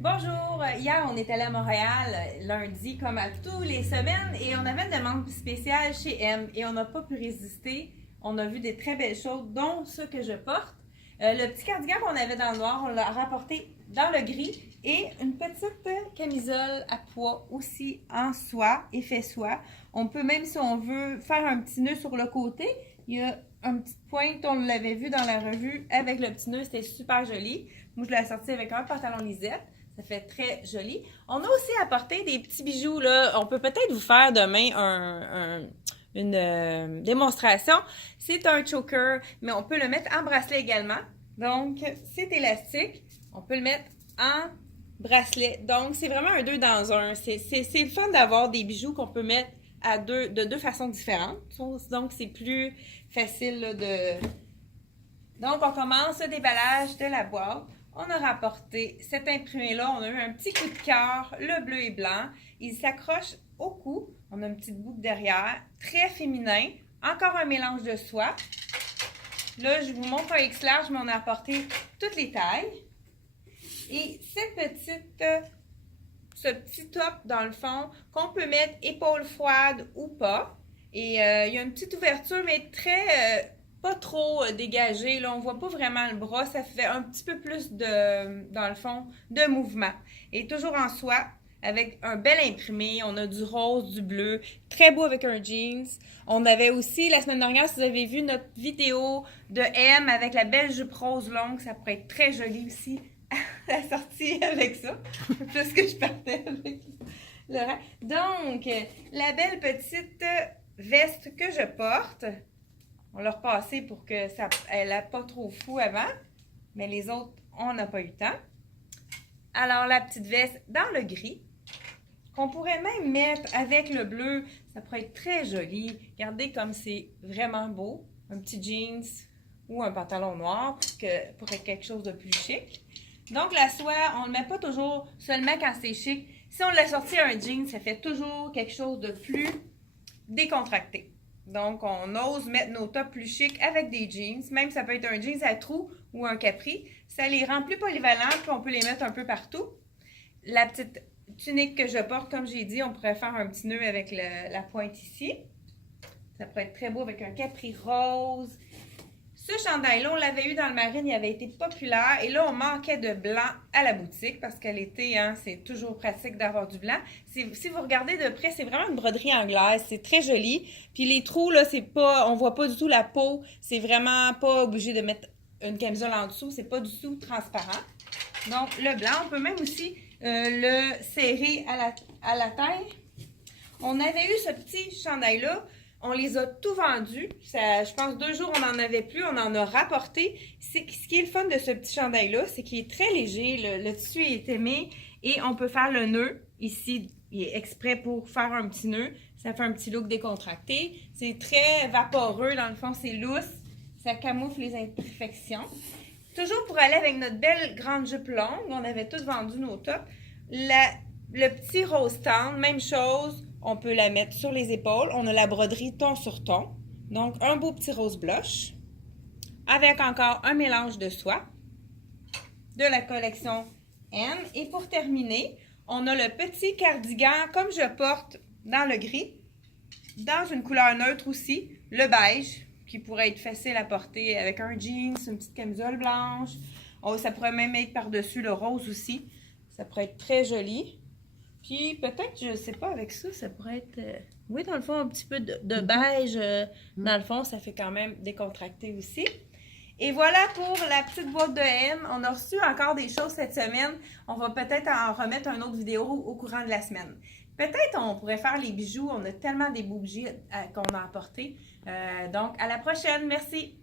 Bonjour, hier on est allé à Montréal lundi comme à tous les semaines et on avait une demande spéciale chez M et on n'a pas pu résister. On a vu des très belles choses dont ce que je porte. Le petit cardigan qu'on avait dans le noir, on l'a rapporté dans le gris et une petite camisole à pois aussi en soie, effet soie. On peut même si on veut faire un petit nœud sur le côté, il y a un petit pointe, on l'avait vu dans la revue avec le petit nœud, c'était super joli. Moi je l'ai assorti avec un pantalon lisette. Ça fait très joli. On a aussi apporté des petits bijoux, là. On peut peut-être vous faire demain une démonstration. C'est un choker, mais on peut le mettre en bracelet également. Donc, c'est élastique. On peut le mettre en bracelet. Donc, c'est vraiment un deux dans un. C'est le fun d'avoir des bijoux qu'on peut mettre de deux façons différentes. Donc, c'est plus facile là, de... Donc, on commence le déballage de la boîte. On a rapporté cet imprimé-là. On a eu un petit coup de cœur, le bleu et blanc. Il s'accroche au cou. On a une petite boucle derrière. Très féminin. Encore un mélange de soie. Là, je vous montre un X large, mais on a apporté toutes les tailles. Et ce petit top, dans le fond, qu'on peut mettre épaules froides ou pas. Et il y a une petite ouverture, mais très... pas trop dégagé, là, on voit pas vraiment le bras, ça fait un petit peu plus dans le fond, de mouvement. Et toujours en soie, avec un bel imprimé, on a du rose, du bleu, très beau avec un jeans. On avait aussi, la semaine dernière, si vous avez vu notre vidéo de M avec la belle jupe rose longue, ça pourrait être très joli aussi, la sortie avec ça, plus que je partais avec le reste. Donc, la belle petite veste que je porte, on l'a repassé pour que ça elle n'a pas trop fou avant. Mais les autres, on n'a pas eu le temps. Alors, la petite veste dans le gris, qu'on pourrait même mettre avec le bleu. Ça pourrait être très joli. Regardez comme c'est vraiment beau. Un petit jeans ou un pantalon noir pour être quelque chose de plus chic. Donc, la soie, on ne le met pas toujours seulement quand c'est chic. Si on l'a sorti un jean, ça fait toujours quelque chose de plus décontracté. Donc, on ose mettre nos tops plus chics avec des jeans. Même ça peut être un jeans à trous ou un capri. Ça les rend plus polyvalents, puis on peut les mettre un peu partout. La petite tunique que je porte, comme j'ai dit, on pourrait faire un petit nœud avec la pointe ici. Ça pourrait être très beau avec un capri rose. Ce chandail-là, on l'avait eu dans le marine, il avait été populaire. Et là, on manquait de blanc à la boutique parce qu'à l'été, hein, c'est toujours pratique d'avoir du blanc. Si vous regardez de près, c'est vraiment une broderie anglaise. C'est très joli. Puis les trous, là, c'est pas, on voit pas du tout la peau. C'est vraiment pas obligé de mettre une camisole en dessous. C'est pas du tout transparent. Donc, le blanc, on peut même aussi le serrer à la taille. On avait eu ce petit chandail-là. On les a tout vendus. Je pense 2 jours, on n'en avait plus. On en a rapporté. Ce qui est le fun de ce petit chandail-là, c'est qu'il est très léger. Le tissu est aimé et on peut faire le nœud ici. Il est exprès pour faire un petit nœud. Ça fait un petit look décontracté. C'est très vaporeux. Dans le fond, c'est lousse. Ça camoufle les imperfections. Toujours pour aller avec notre belle grande jupe longue. On avait tous vendu nos tops. Le petit rose tendre, même chose. On peut la mettre sur les épaules. On a la broderie ton sur ton. Donc, un beau petit rose blush. Avec encore un mélange de soie. De la collection N. Et pour terminer, on a le petit cardigan comme je porte dans le gris. Dans une couleur neutre aussi. Le beige, qui pourrait être facile à porter avec un jeans, une petite camisole blanche. Oh, ça pourrait même être par-dessus le rose aussi. Ça pourrait être très joli. Puis peut-être, je sais pas, avec ça, ça pourrait être... oui, dans le fond, un petit peu de beige. Dans le fond, ça fait quand même décontracté aussi. Et voilà pour la petite boîte de M. On a reçu encore des choses cette semaine. On va peut-être en remettre une autre vidéo au courant de la semaine. Peut-être on pourrait faire les bijoux. On a tellement des beaux bijoux qu'on a apportés. Donc, à la prochaine. Merci!